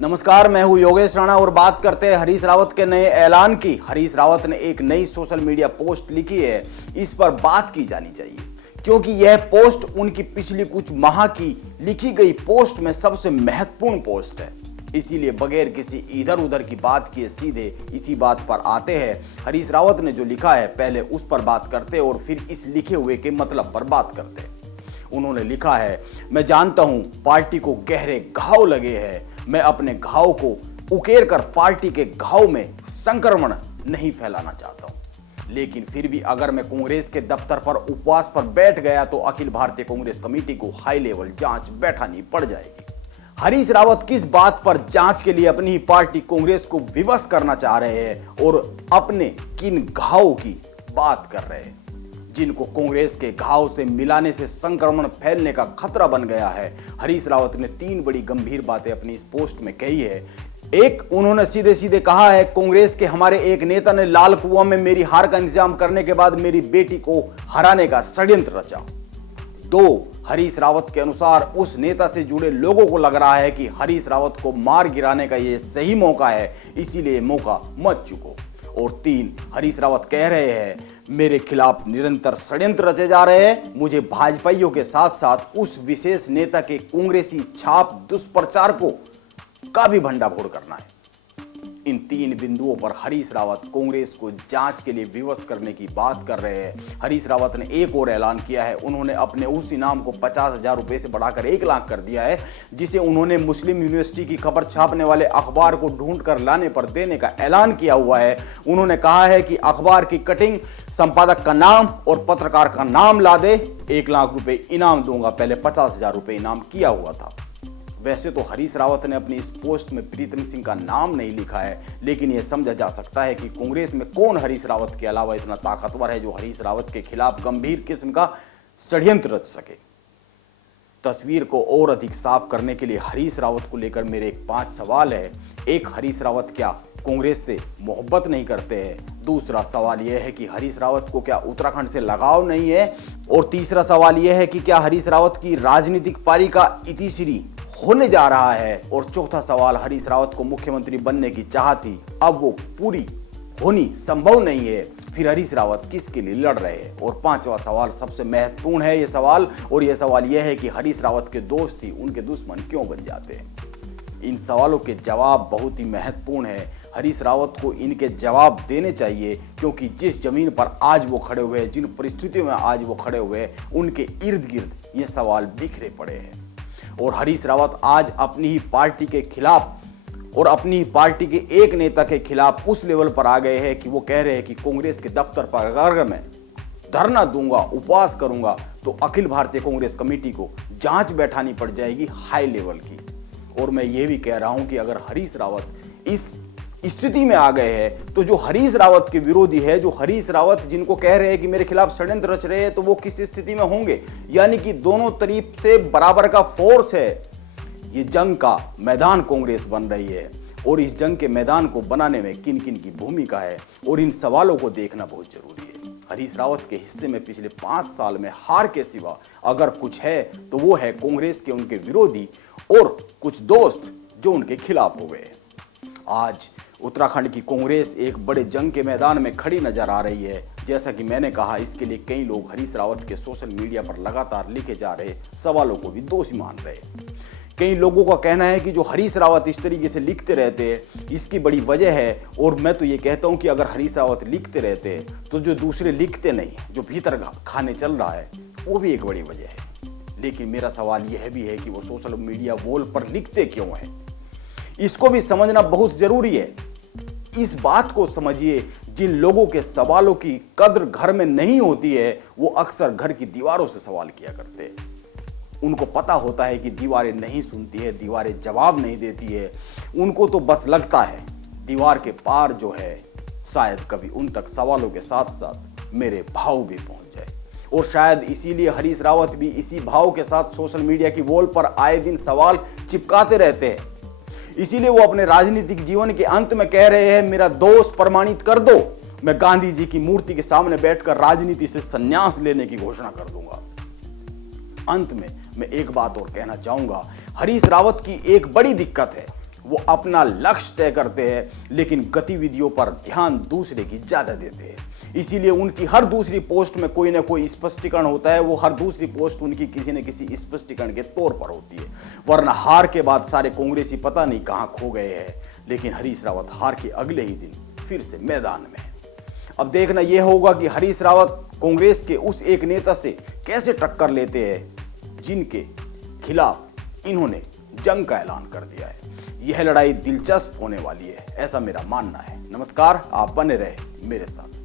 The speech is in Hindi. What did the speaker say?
नमस्कार, मैं हूं योगेश राणा और बात करते हैं हरीश रावत के नए ऐलान की। हरीश रावत ने एक नई सोशल मीडिया पोस्ट लिखी है, इस पर बात की जानी चाहिए क्योंकि यह पोस्ट उनकी पिछली कुछ माह की लिखी गई पोस्ट में सबसे महत्वपूर्ण पोस्ट है। इसीलिए बगैर किसी इधर उधर की बात किए सीधे इसी बात पर आते हैं। हरीश रावत ने जो लिखा है पहले उस पर बात करते और फिर इस लिखे हुए के मतलब पर बात करते। उन्होंने लिखा है, मैं जानता हूं पार्टी को गहरे घाव लगे हैं, मैं अपने घाव को उकेर कर पार्टी के घाव में संक्रमण नहीं फैलाना चाहता हूं, लेकिन फिर भी अगर मैं कांग्रेस के दफ्तर पर उपवास पर बैठ गया तो अखिल भारतीय कांग्रेस कमेटी को हाई लेवल जांच बैठानी पड़ जाएगी। हरीश रावत किस बात पर जांच के लिए अपनी ही पार्टी कांग्रेस को विवश करना चाह रहे हैं और अपने किन घाव की बात कर रहे हैं जिनको कांग्रेस के घाव से मिलाने से संक्रमण फैलने का खतरा बन गया है। हरीश रावत ने 3 बड़ी गंभीर बातें अपनी इस पोस्ट में कही है। एक, उन्होंने सीधे सीधे कहा है, कांग्रेस के हमारे एक नेता ने लाल कुआं में मेरी हार का इंतजाम करने के बाद मेरी बेटी को हराने का षड्यंत्र रचा। 2, हरीश रावत के अनुसार उस नेता से जुड़े लोगों को लग रहा है कि हरीश रावत को मार गिराने का यह सही मौका है, इसीलिए मौका मत चूको। और 3, हरीश रावत कह रहे हैं, मेरे खिलाफ निरंतर षड्यंत्र रचे जा रहे हैं। मुझे भाजपाइयों के साथ साथ उस विशेष नेता के कांग्रेसी छाप दुष्प्रचारकों का भी भंडाफोड़ करना है। इन 3 बिंदुओं पर हरीश रावत कांग्रेस को जांच के लिए विवश करने की बात कर रहे हैं। हरीश रावत ने एक और ऐलान किया है, उन्होंने अपने उस इनाम को 50,000 रुपए से बढ़ाकर 1 लाख कर दिया है, जिसे उन्होंने मुस्लिम यूनिवर्सिटी की खबर छापने वाले अखबार को ढूंढ कर लाने पर देने का ऐलान किया हुआ है। उन्होंने कहा है कि अखबार की कटिंग, संपादक का नाम और पत्रकार का नाम ला दे, 1 लाख रुपए इनाम दूंगा। पहले 50,000 रुपए इनाम किया हुआ था। वैसे तो हरीश रावत ने अपनी इस पोस्ट में प्रीतम सिंह का नाम नहीं लिखा है, लेकिन यह समझा जा सकता है कि कांग्रेस में कौन हरीश रावत के अलावा इतना ताकतवर है जो हरीश रावत के खिलाफ गंभीर किस्म का षड्यंत्र रच सके। तस्वीर को और अधिक साफ करने के लिए हरीश रावत को लेकर मेरे 5 सवाल है। 1, हरीश रावत क्या कांग्रेस से मोहब्बत नहीं करते हैं? दूसरा सवाल यह है कि हरीश रावत को क्या उत्तराखंड से लगाव नहीं है? और तीसरा सवाल यह है कि क्या हरीश रावत की राजनीतिक पारी का इतिश्री होने जा रहा है? और चौथा सवाल, हरीश रावत को मुख्यमंत्री बनने की चाह थी, अब वो पूरी होनी संभव नहीं है, फिर हरीश रावत किसके लिए लड़ रहे हैं? और 5वां सवाल सबसे महत्वपूर्ण है ये सवाल, और ये सवाल यह है कि हरीश रावत के दोस्त ही उनके दुश्मन क्यों बन जाते हैं? इन सवालों के जवाब बहुत ही महत्वपूर्ण है। हरीश रावत को इनके जवाब देने चाहिए क्योंकि जिस जमीन पर आज वो खड़े हुए हैं, जिन परिस्थितियों में आज वो खड़े हुए हैं, उनके इर्द गिर्द ये सवाल बिखरे पड़े हैं। और हरीश रावत आज अपनी ही पार्टी के खिलाफ और अपनी ही पार्टी के एक नेता के खिलाफ उस लेवल पर आ गए हैं कि वो कह रहे हैं कि कांग्रेस के दफ्तर पर अगर मैं धरना दूंगा, उपवास करूंगा तो अखिल भारतीय कांग्रेस कमेटी को जांच बैठानी पड़ जाएगी हाई लेवल की। और मैं ये भी कह रहा हूं कि अगर हरीश रावत इस स्थिति में आ गए हैं तो जो हरीश रावत के विरोधी है, जो हरीश रावत जिनको कह रहे हैं कि मेरे खिलाफ षड्यंत्र रच रहे हैं, तो वो किस स्थिति में होंगे? यानी कि दोनों तरफ से बराबर का फोर्स है। ये जंग का मैदान कांग्रेस बन रही है और इस जंग के मैदान को बनाने में किन किन की भूमिका है और इन सवालों को देखना बहुत जरूरी है। हरीश रावत के हिस्से में पिछले 5 साल में हार के सिवा अगर कुछ है तो वो है कांग्रेस के उनके विरोधी और कुछ दोस्त जो उनके खिलाफ हो गए। आज उत्तराखंड की कांग्रेस एक बड़े जंग के मैदान में खड़ी नजर आ रही है। जैसा कि मैंने कहा, इसके लिए कई लोग हरीश रावत के सोशल मीडिया पर लगातार लिखे जा रहे सवालों को भी दोषी मान रहे हैं। कई लोगों का कहना है कि जो हरीश रावत इस तरीके से लिखते रहते हैं इसकी बड़ी वजह है, और मैं तो ये कहता हूं कि अगर हरीश रावत लिखते रहते तो जो दूसरे लिखते नहीं, जो भीतर खाने चल रहा है, वो भी एक बड़ी वजह है। लेकिन मेरा सवाल यह भी है कि वो सोशल मीडिया वॉल पर लिखते क्यों हैं? इसको भी समझना बहुत जरूरी है। इस बात को समझिए, जिन लोगों के सवालों की कद्र घर में नहीं होती है वो अक्सर घर की दीवारों से सवाल किया करते हैं। उनको पता होता है कि दीवारें नहीं सुनती है, दीवारें जवाब नहीं देती है। उनको तो बस लगता है दीवार के पार जो है शायद कभी उन तक सवालों के साथ साथ मेरे भाव भी पहुंच जाए। और शायद इसीलिए हरीश रावत भी इसी भाव के साथ सोशल मीडिया की वॉल पर आए दिन सवाल चिपकाते रहते हैं। इसीलिए वो अपने राजनीतिक जीवन के अंत में कह रहे हैं, मेरा दोष प्रमाणित कर दो, मैं गांधी जी की मूर्ति के सामने बैठकर राजनीति से संन्यास लेने की घोषणा कर दूंगा। अंत में मैं एक बात और कहना चाहूंगा, हरीश रावत की एक बड़ी दिक्कत है वो अपना लक्ष्य तय करते हैं, लेकिन गतिविधियों पर ध्यान दूसरे की ज्यादा देते हैं। इसीलिए उनकी हर दूसरी पोस्ट में कोई ना कोई स्पष्टीकरण होता है। वो हर दूसरी पोस्ट उनकी किसी न किसी स्पष्टीकरण के तौर पर होती है, वरना हार के बाद सारे कांग्रेसी पता नहीं कहां खो गए हैं। लेकिन हरीश रावत हार के अगले ही दिन फिर से मैदान में। अब देखना यह होगा कि हरीश रावत कांग्रेस के उस एक नेता से कैसे टक्कर लेते हैं जिनके खिलाफ इन्होंने जंग का ऐलान कर दिया है। यह लड़ाई दिलचस्प होने वाली है, ऐसा मेरा मानना है। नमस्कार, आप बने रहे मेरे साथ।